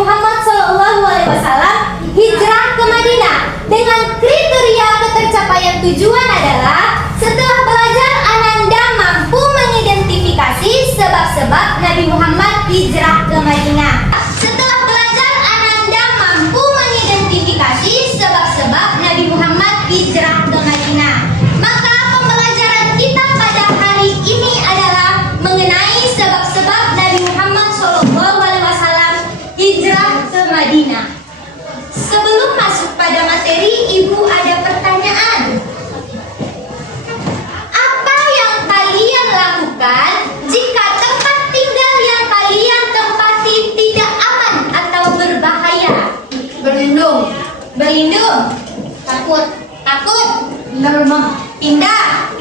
Muhammad SAW hijrah ke Madinah dengan kriteria ketercapaian tujuan adalah setelah belajar Ananda mampu mengidentifikasi sebab-sebab Nabi Muhammad hijrah ke Madinah. Setelah belajar Ananda mampu mengidentifikasi sebab-sebab Nabi Muhammad hijrah ke Madinah. Maka pembelajaran kita pada hari ini adalah mengenai sebab-sebab Nabi Muhammad SAW hijrah ke Madinah. Sebelum masuk pada materi, Ibu ada pertanyaan. Apa yang kalian lakukan jika tempat tinggal yang kalian tempati tidak aman atau berbahaya? Berlindung. Berlindung. Takut. Pindah rumah. Pindah.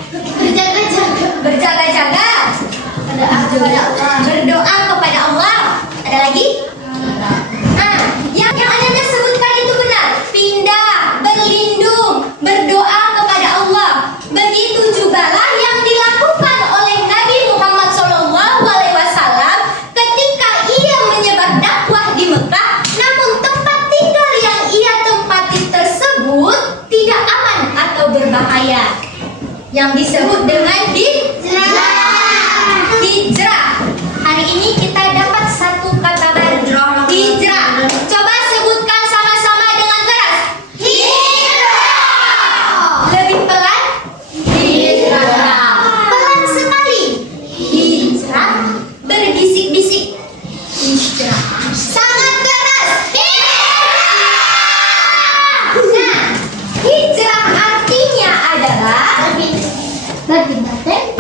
Berjaga-jaga. Berdoa kepada Allah. Ada lagi? Yang Anda sebutkan itu benar. Pindah, berlindung, berdoa kepada Allah. Begitu jugalah yang dilakukan oleh Nabi Muhammad SAW ketika ia menyebar dakwah di Mekah, namun tempat tinggal yang ia tempati tersebut tidak aman atau berbahaya. Yang disebut dengan hijrah. Hari ini kita dapat satu kata baru. Hijrah. Coba sebutkan sama-sama dengan keras. Hijrah. Lebih pelan. Hijrah. Pelan sekali. Hijrah. Berbisik-bisik. Hijrah. Sangat keras. Hijrah. Nah, hijrah artinya adalah Berpindah.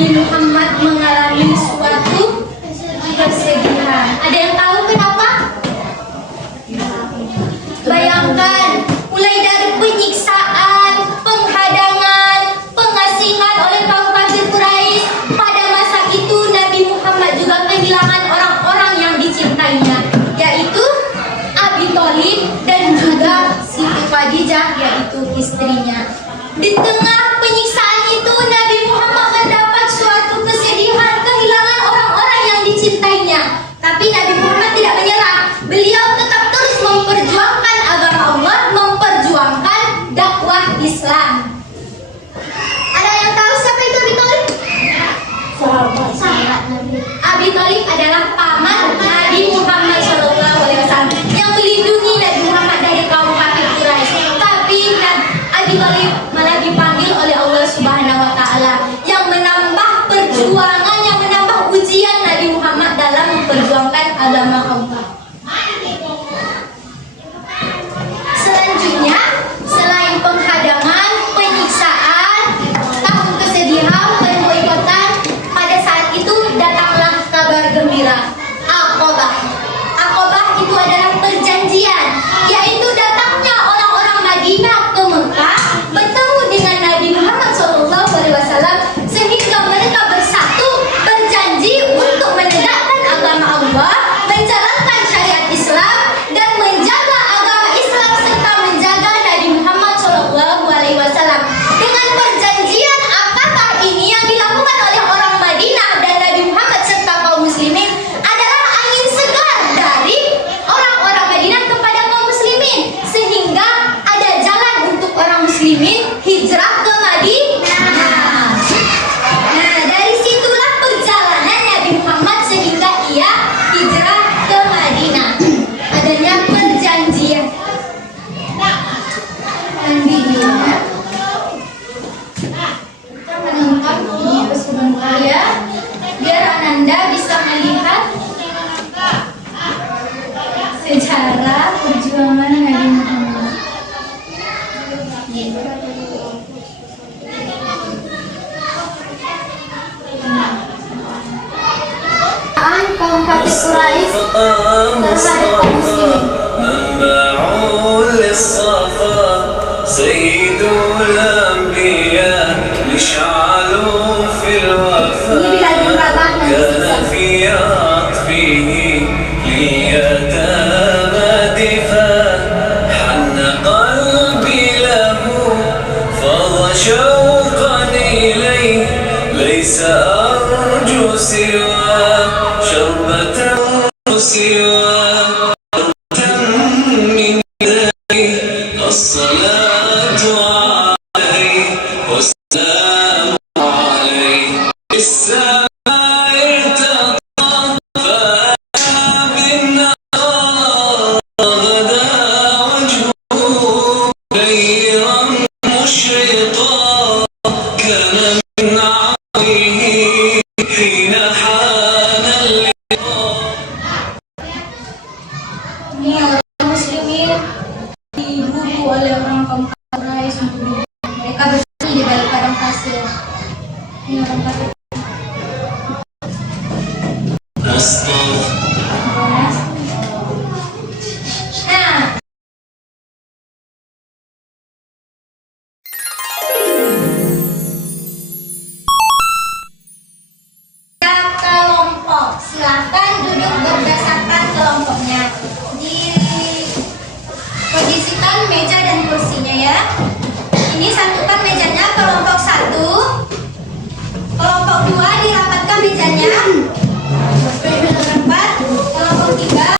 Nabi Muhammad mengalami suatu kesedihan. Ada yang tahu kenapa? Bayangkan, mulai dari penyiksaan, penghadangan, pengasingan oleh kaum kafir Quraisy. Pada masa itu Nabi Muhammad juga kehilangan orang-orang yang dicintainya, yaitu Abi Thalib dan juga Siti Khadijah, yaitu istrinya. Di tengah penyiksaan itu Nabi Muhammad mendapat suatu kesedihan, kehilangan orang-orang yang dicintainya. Tapi Nabi Muhammad tidak menyerah. Beliau tetap terus memperjuangkan agama Allah, memperjuangkan dakwah Islam. Ada yang tahu siapa itu Abi Thalib? Sahabat Nabi. Abi Thalib adalah paman Nabi Muhammad SAW yang melindungi Nabi Muhammad dari kaum kafir Quraisy. Tapi Abi Thalib malah dipanggil oleh Allah Subhanahu wa taala yang menambah perjuangan, yang menambah ujian Nabi Muhammad dalam memperjuangkan agama Allah. Selanjutnya, selain penghadangan, penyiksaan, tahun kesedihan, pemboikotan, pada saat itu datanglah kabar gembira. Aqabah. Aqabah itu adalah perjanjian, yaitu datangnya orang-orang Madinah ke Mekah bertemu dengan Nabi Muhammad SAW sehingga mereka bersatu berjanji untuk menegakkan agama Allah, menjalankan syariat Islam dan menjaga agama Islam serta menjaga Nabi Muhammad SAW. Dengan perjanjian Aqabah ini yang dilakukan oleh orang Madinah dan Nabi Muhammad serta kaum muslimin adalah angin segar dari orang-orang Madinah kepada kaum muslimin, sehingga ada jalan untuk orang muslimin hijrah ke Madinah. Nah, dari situlah perjalanan Nabi Muhammad sehingga ia hijrah ke Madinah. Adanya perjanjian. Dan videonya kita menonton ini sebentar ya, biar Ananda bisa melihat sejarah perjuangan Nabi Muhammad. Kaum kafir Quraisy terhadap kaum muslimin. سيد الأنبياء اشعلوا في الوفاء كان في عطفه ليتامى دفاع حن قلبي له فاض شوقا إليه ليس أرجو سوى شربة سوى من يديه الصلاة عليه والسلام عليه السماء ارتقى فأشى بالنهار غدا وجهه غيرا مشرقا كان من عطيه حين حان اللقاء. Ini orang muslimin diburu oleh orang kaum Quraisy untuk dibunuh. Mereka bersembunyi di balik padang pasir. Ini orang kafir. Nah, kelompok, silakan duduk berdasarkan kelompoknya. Posisikan meja dan kursinya ya. Ini satukan mejanya kelompok 1. Kelompok 2 dirapatkan mejanya. Kelompok 4, kelompok 3.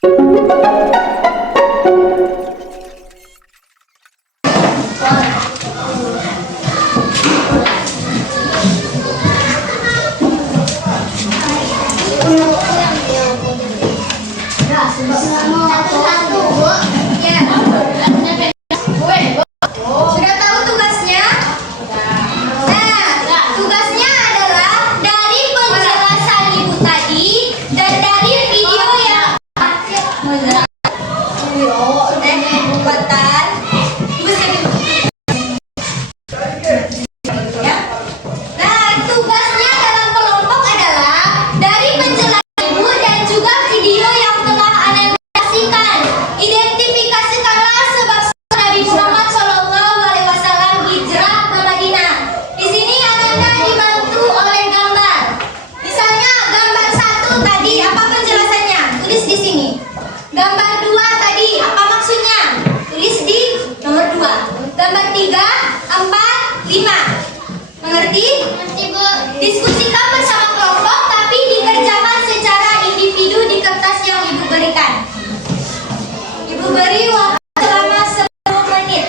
Sudah tahu tugasnya? Nah, tugasnya adalah dari penjelasan ibu tadi. tulis di sini. Gambar 2 tadi, apa maksudnya? Tulis di nomor 2. Gambar 3, 4, 5. Mengerti? Mengerti, Bu. Diskusikan bersama kelompok, tapi dikerjakan secara individu di kertas yang Ibu berikan. Ibu beri waktu selama 10 menit.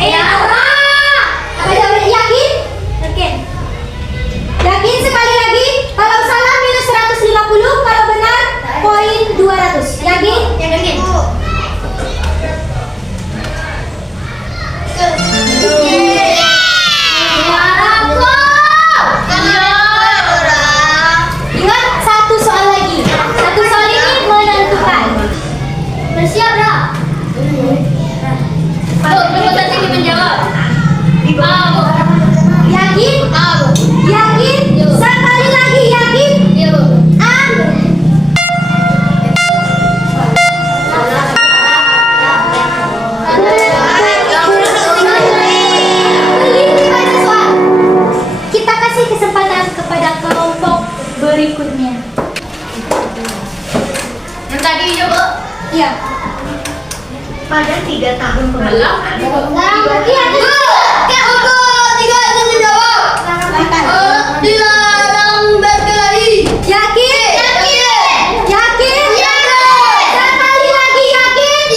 Apa jawabannya? Yakin? Yakin. Yakin sekali lagi. Kalau salah minus 150, kalau benar poin 200. Yakin? Yakin. Ingat, satu soal lagi. Satu soal ini menentukan. Bersiap, Bro? Yakin? Yakin? Sekali lagi yakin? A. Kita kasih kesempatan kepada kelompok berikutnya. Yang tadi coba. Iya. Pada 3 tahun pengalaman. Iya. Dilarang berkelahi. Yakin? Yakin? Sekali lagi yakin?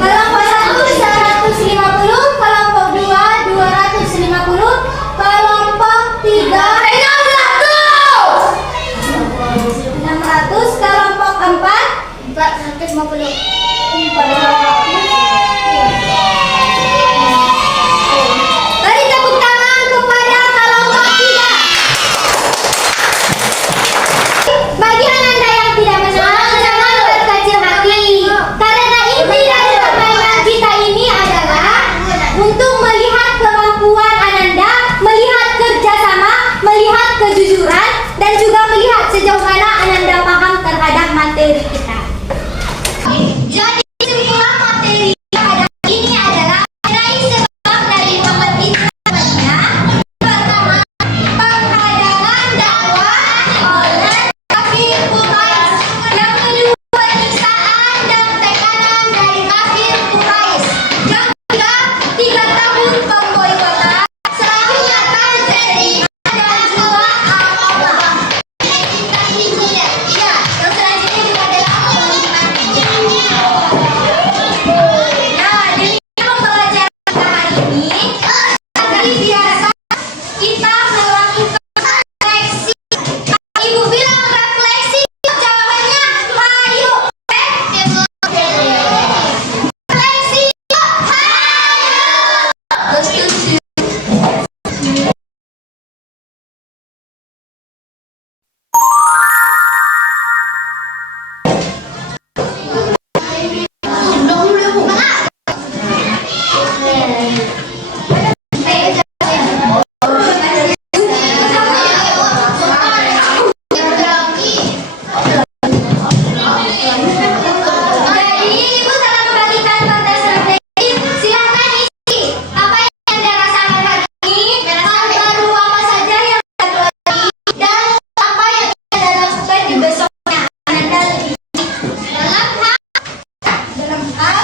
Kelompok 1 150, kelompok 2 250, kelompok 3 600, kelompok 4 450. Beri tepuk tangan kepada kelompok 3. Bagi Anda yang tidak menang, jangan berkecil hati. Karena inti dari permainan kita ini adalah untuk melihat kemampuan Ananda, melihat kerjasama, melihat kejujuran, dan juga melihat sejauh mana Ananda paham terhadap materi kita. Jadi kesimpulan materi pada ini adalah mengenai sebab dari kompetisinya. Pertama, penghadangan dakwah oleh kafir Quraisy. Yang kedua, penistaan dan tekanan dari kafir Quraisy. Yang ketiga, 3 tahun pemboikotan. Selanjutnya terjadi dan juga al-Qur'an. Iya, yang selanjutnya juga adalah Nah, demikian pembelajaran kita hari ini. Seperti biasa, kita melakukan refleksi. Ibu bilang refleksi, jawabannya hayu. Refleksi, hayu. Jadi ibu telah membagikan kertas refleksi. Silakan isi apa yang Anda rasakan hari ini, hal baru apa saja yang Anda pelajari, dan apa yang Anda lakukan di besoknya. Anda lebih dalam hal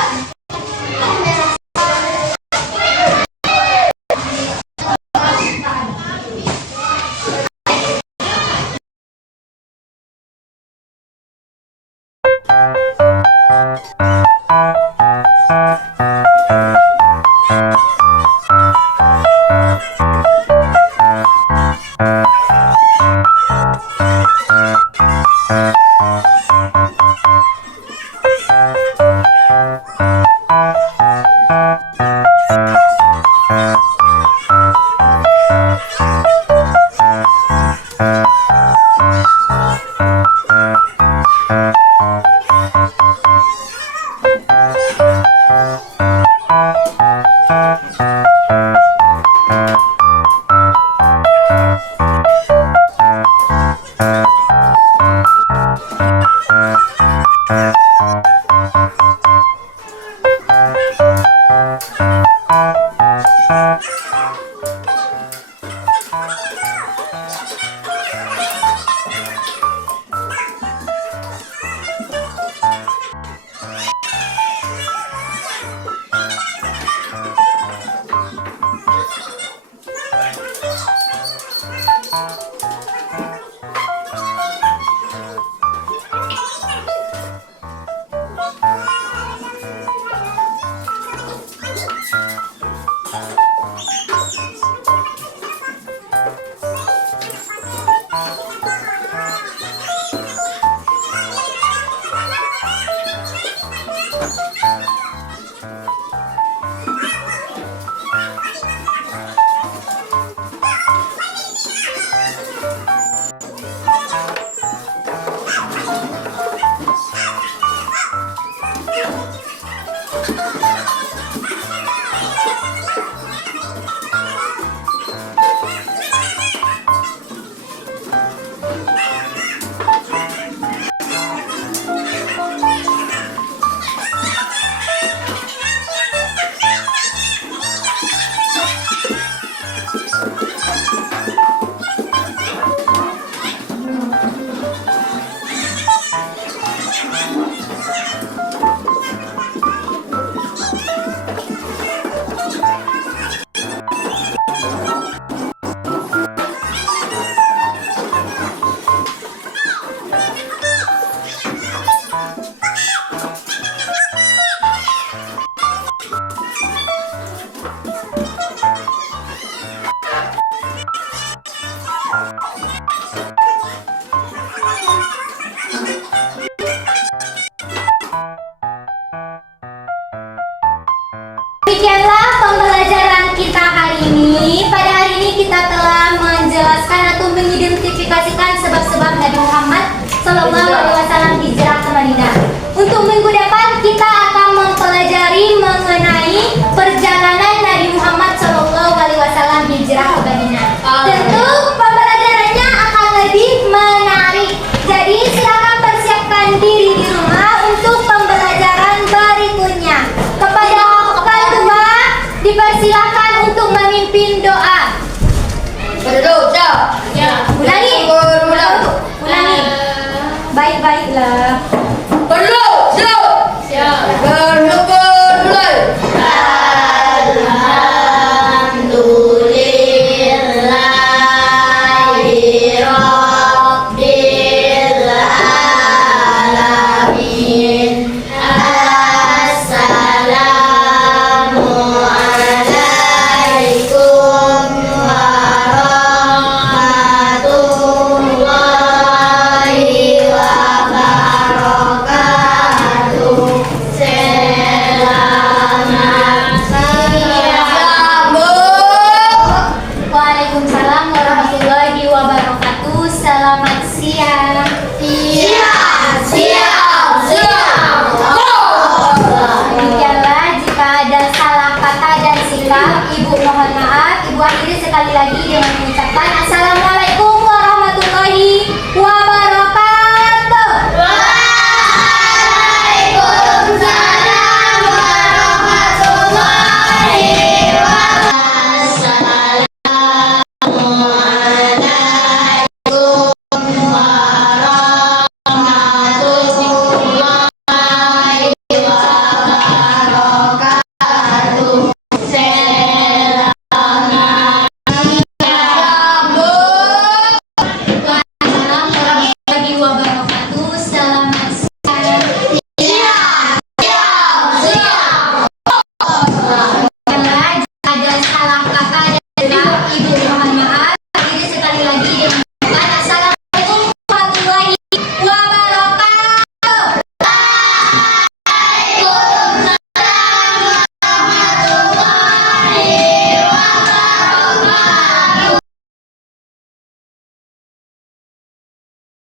mengidentifikasikan sebab-sebab Nabi Muhammad Sallallahu Alaihi